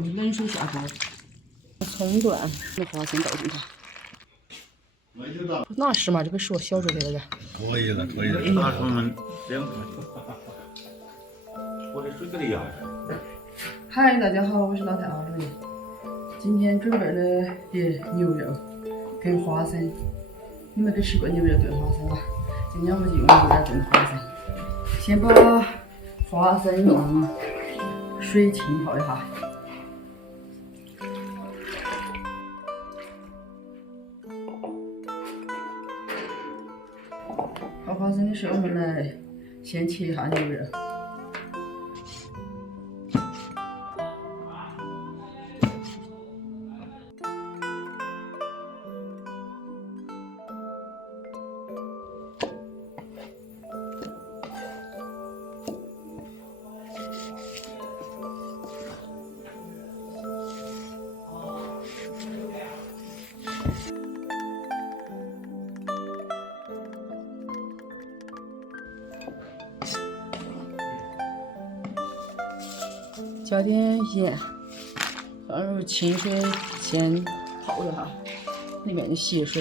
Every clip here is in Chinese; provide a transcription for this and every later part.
冷水下锅，葱段，那花生倒进去。拿实嘛，这个是我小时候给的。可以了，可以了。拿出我们2块。我的水给你压着。嗨，大家好，我是老太阿瑞。今天准备了碟牛肉跟花生。你们都吃过牛肉炖花生吧？今天我就用牛肉炖花生。先把花生用水浸泡一下。泡花生的时候，我们来先切一下牛肉。加点盐，放入清水先泡一下，里面的血水。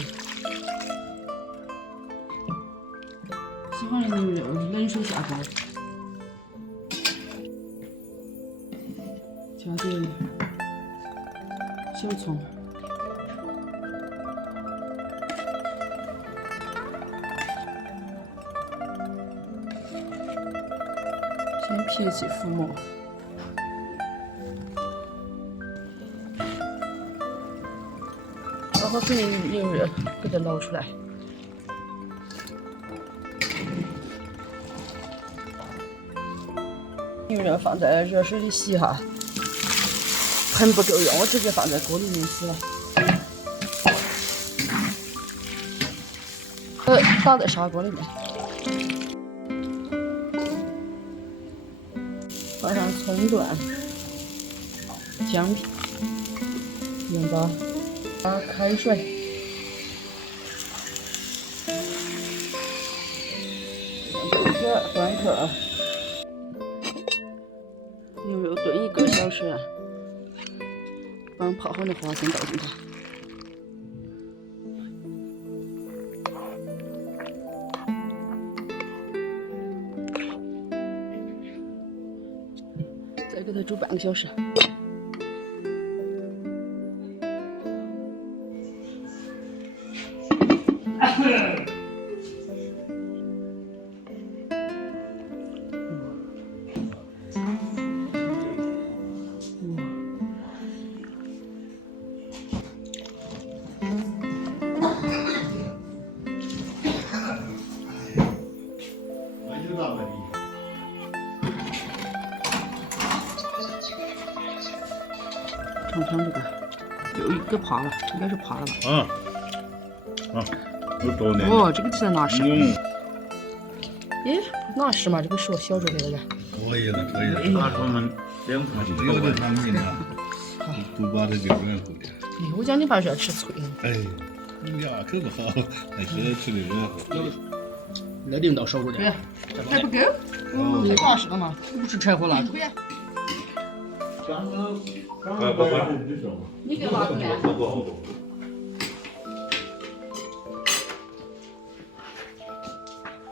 喜欢的牛肉冷水下锅，加点小葱，先撇起浮沫。然后给牛肉给它捞出来，牛肉放在热水里洗一下，盆不够用，我直接放在锅里面洗了。打在砂锅里面，放上葱段、姜片、盐巴。加开水，端口，牛肉炖1个小时，把泡好的花生倒进去，再给它煮半个小时。尝尝这个，有一个趴了，应该是趴了吧？有多呢？哦，这个是拿实。耶，拿实嘛，这个是我小时候给的。可以了，可以了。拿出我们2块。有的他们呢，都把这个人回来。我讲你爸是要吃脆。哎，你俩可不好，还是吃的热乎。那领导少过点。对，还不够。太巴适了嘛，不是柴火蜡烛。你给娃子呢？